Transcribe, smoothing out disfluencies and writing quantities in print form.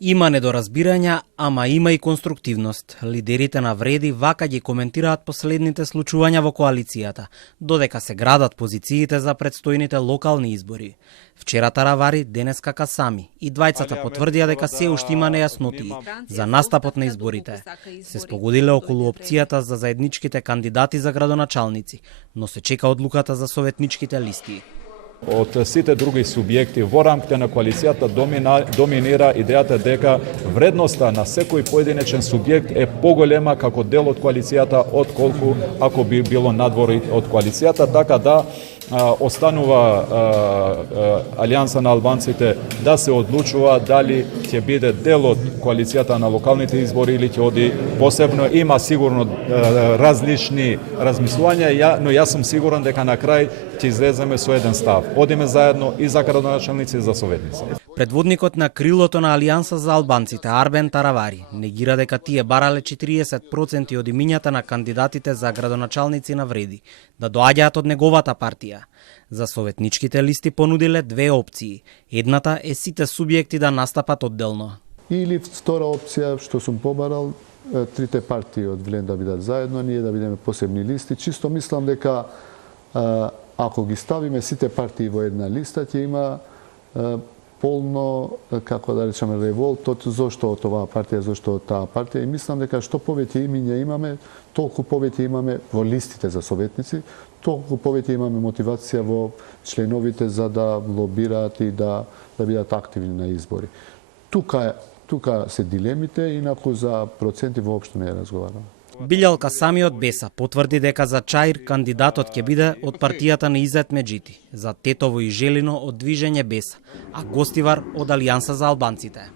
Има недоразбирања, ама има и конструктивност. Лидерите на Вреди вака ги коментираат последните случувања во коалицијата, додека се градат позициите за предстојните локални избори. Вчера Таравари, денеска Касами. И двајцата потврдија дека се уште има нејаснотии за настапот на изборите. Се спогодиле околу опцијата за заедничките кандидати за градоначалници, но се чека одлуката за советничките листи. Од сите други субјекти во рамките на коалицијата доминира идејата дека вредноста на секој поединечен субјект е поголема како дел од коалицијата отколку ако би било надвор од коалицијата, така да останува Алијанса на албанците да се одлучува дали ќе биде дел од коалицијата на локалните избори или ќе оди посебно. Има сигурно различни размислувања, но јас сум сигурен дека на крај ќе излеземе со еден став. Одиме заедно и за градоначалници и за советници. Предводникот на крилото на Алијанса за албанците Арбен Таравари негира дека тие барале 40% од имињата на кандидатите за градоначалници на Вреди да доаѓаат од неговата партија. За советничките листи понудиле две опции. Едната е сите субјекти да настапат одделно. Или втора опција што сум побарал, трите партии од Влен да бидат заедно, ние да бидеме посебни листи. Чисто мислам дека ако ги ставиме сите партии во една листа, ќе има полно, како да речеме, револт од зошто од оваа партија, зошто од таа партија. И мислам дека што повеќе имиња имаме, толку повеќе имаме во листите за советници, толку повеќе имаме мотивација во членовите за да лобираат и да бидат активни на избори. Тука се дилемите, инаку за проценти воопшто не разговараме. Билјал Касами од Беса потврди дека за Чаир кандидатот ќе биде од партијата на Изет Меджити, за Тетово и Желино од Движење Беса, а Гостивар од Алијанса за албанците.